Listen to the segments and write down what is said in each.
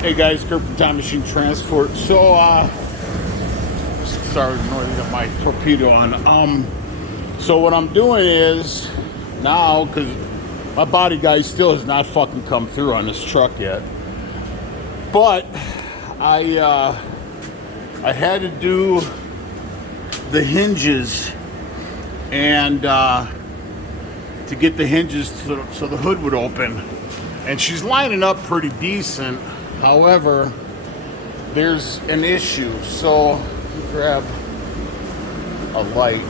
Hey guys, Kurt from Time Machine Transport. So, sorry, ignoring got my torpedo on. So what I'm doing is now, because my body guy still has not fucking come through on this truck yet, but I had to do the hinges and to get the hinges so the hood would open, and she's lining up pretty decent. However, there's an issue. So grab a light.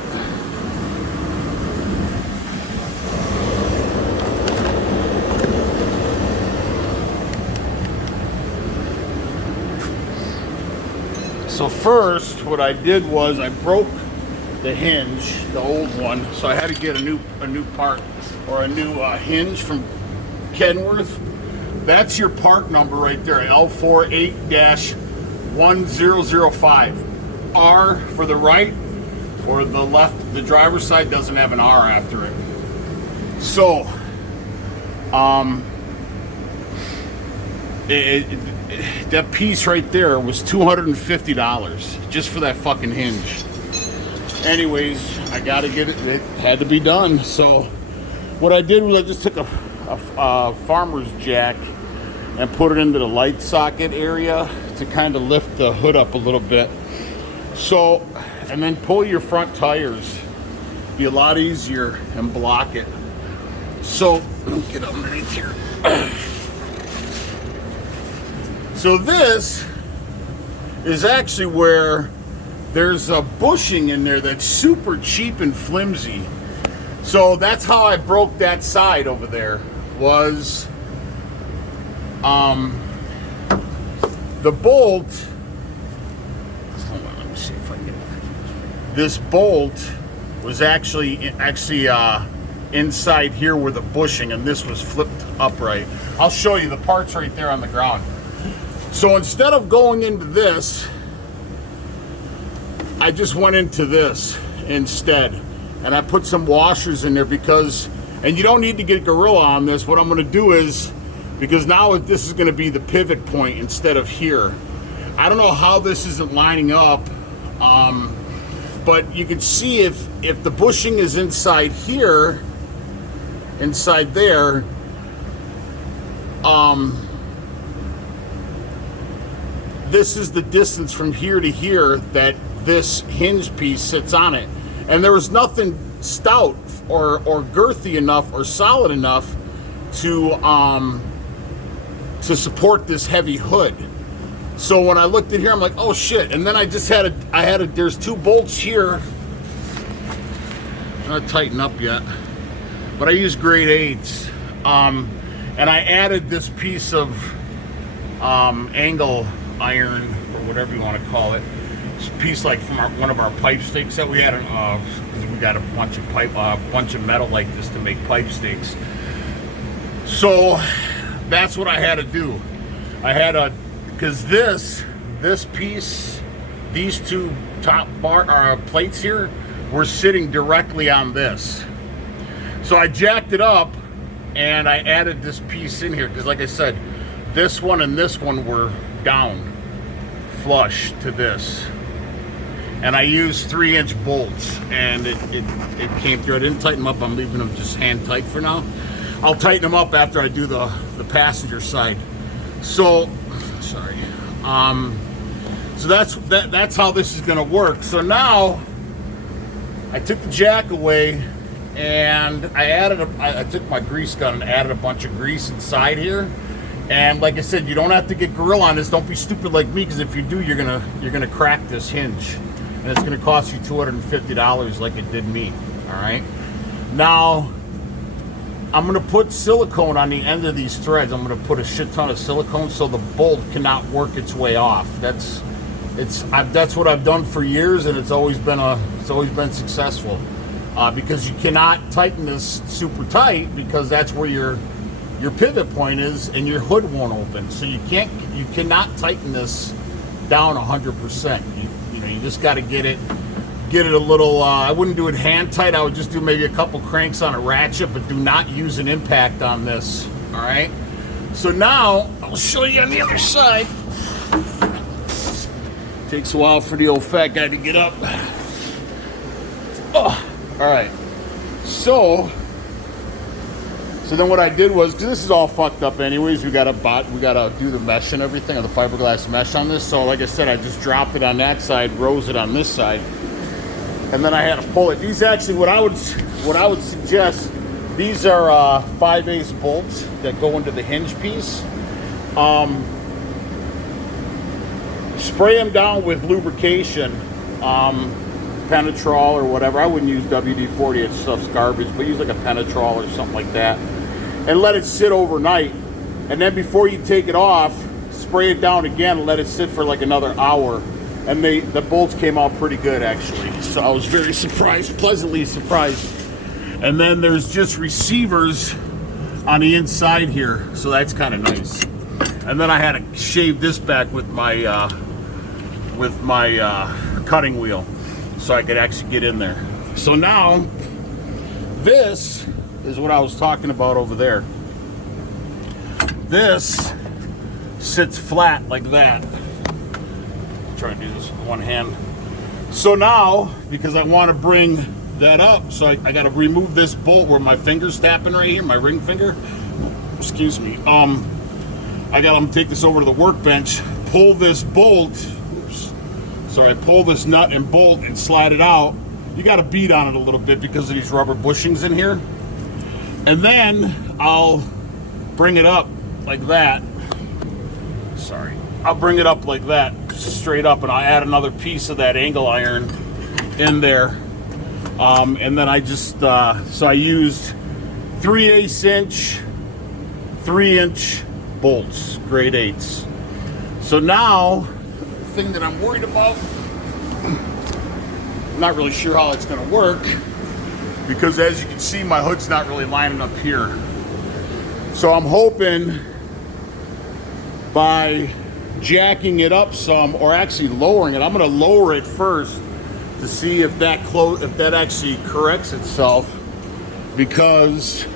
So first, what I did was I broke the hinge, the old one. So I had to get a new part, or a new hinge from Kenworth. That's your part number right there, L48-1005. R for the right, or the left. The driver's side doesn't have an R after it. So, that piece right there was $250 just for that fucking hinge. Anyways, I gotta get it. It had to be done. So, what I did was I just took a farmer's jack and put it into the light socket area to kind of lift the hood up a little bit. So, and then pull your front tires. Be a lot easier and block it. So, get underneath here. So this is actually where there's a bushing in there that's super cheap and flimsy. So that's how I broke that side over there. Was the bolt, hold on, let me see if I can, this bolt was actually inside here where the bushing, and this was flipped upright. I'll show you the parts right there on the ground. So instead of going into this, I just went into this instead, and I put some washers in there because, and you don't need to get Gorilla on this. What I'm going to do is, because now this is going to be the pivot point instead of here. I don't know how this isn't lining up, but you can see if the bushing is inside here, inside there, this is the distance from here to here that this hinge piece sits on it. And there was nothing stout or girthy enough or solid enough to support this heavy hood. So when I looked at here, I'm like, oh shit. And then I just there's two bolts here. Not tightened up yet, but I used grade 8s. And I added this piece of angle iron, or whatever you want to call it. It's a piece like from one of our pipe stakes that we had, because we got a bunch of metal like this to make pipe stakes. So that's what I had to do. I had because this piece, these two top plates here were sitting directly on this. So I jacked it up and I added this piece in here because, like I said, this one and this one were down flush to this. And I used 3-inch bolts, and it came through. I didn't tighten them up. I'm leaving them just hand tight for now. I'll tighten them up after I do the passenger side. So, sorry. So that's how this is going to work. So now I took the jack away, and I took my grease gun and added a bunch of grease inside here. And like I said, you don't have to get Gorilla on this. Don't be stupid like me, because if you do, you're gonna crack this hinge, and it's gonna cost you $250 like it did me. All right. Now I'm gonna put silicone on the end of these threads. I'm gonna put a shit ton of silicone so the bolt cannot work its way off. That's what I've done for years, and it's always been successful. Because you cannot tighten this super tight, because that's where your pivot point is, and your hood won't open. So you cannot tighten this down 100%. You just got to get it a little. I wouldn't do it hand tight. I would just do maybe a couple cranks on a ratchet, but do not use an impact on this. All right. So now I'll show you on the other side. Takes a while for the old fat guy to get up. Oh, all right. So then what I did was, because this is all fucked up anyways, we gotta do the mesh and everything, or the fiberglass mesh on this. So like I said, I just dropped it on that side, rose it on this side, and then I had to pull it. These actually, what I would suggest, these are 5/8 bolts that go into the hinge piece. Spray them down with lubrication, Penetrol or whatever. I wouldn't use WD-40, it stuff's garbage, but use like a Penetrol or something like that, and let it sit overnight. And then before you take it off, spray it down again and let it sit for like another hour. And the bolts came out pretty good actually. So I was very surprised, pleasantly surprised. And then there's just receivers on the inside here, so that's kind of nice. And then I had to shave this back with my cutting wheel, so I could actually get in there. So now, this is what I was talking about over there. This sits flat like that. I'm trying to do this with one hand. So now, because I want to bring that up, so I got to remove this bolt where my finger's tapping right here, my ring finger. Excuse me. I got to take this over to the workbench, pull this bolt. Oops. Sorry, pull this nut and bolt and slide it out. You got to beat on it a little bit because of these rubber bushings in here. And then I'll bring it up like that. Sorry. I'll bring it up like that, straight up, and I'll add another piece of that angle iron in there. And then I just, so I used 3/8 inch, 3-inch bolts, grade 8s. So now, the thing that I'm worried about, I'm not really sure how it's going to work, because as you can see, my hood's not really lining up here. So I'm hoping by jacking it up some, or actually lowering it, I'm going to lower it first to see if that actually corrects itself, because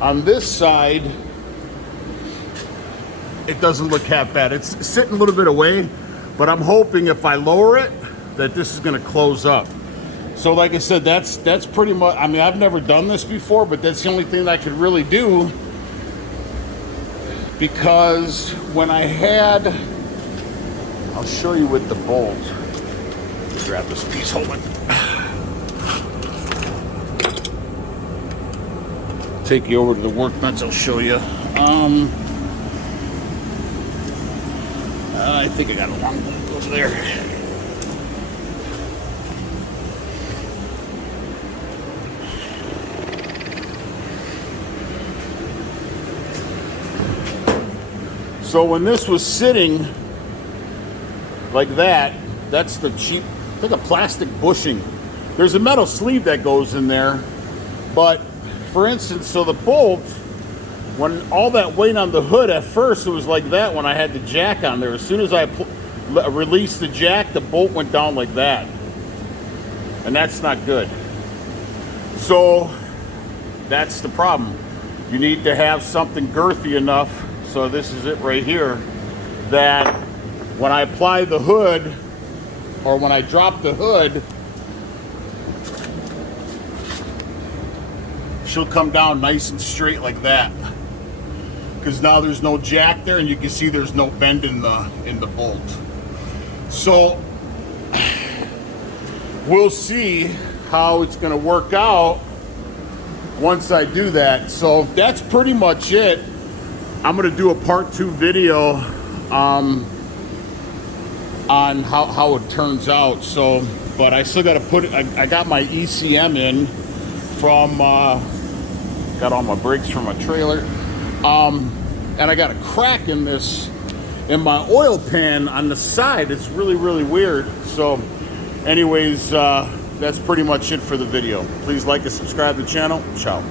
on this side it doesn't look half bad. It's sitting a little bit away, but I'm hoping if I lower it that this is going to close up. So like I said, that's pretty much, I mean, I've never done this before, but that's the only thing that I could really do, because when I had, I'll show you with the bolt. Grab this piece, hold it. Take you over to the workbench, I'll show you. I think I got a long one over there. So when this was sitting like that, that's the cheap, it's like a plastic bushing. There's a metal sleeve that goes in there, but for instance, so the bolt, when all that weight on the hood, at first it was like that when I had the jack on there. As soon as I released the jack, the bolt went down like that. And that's not good. So that's the problem. You need to have something girthy enough, so this is it right here, that when I apply the hood, or when I drop the hood, she'll come down nice and straight like that. Because now there's no jack there, and you can see there's no bend in the bolt. So we'll see how it's going to work out once I do that. So that's pretty much it. I'm going to do a part 2 video on how it turns out. So, but I still got to put it, I got my ECM in from, got all my brakes from my trailer. And I got a crack in my oil pan on the side. It's really, really weird. So anyways, that's pretty much it for the video. Please like and subscribe to the channel. Ciao.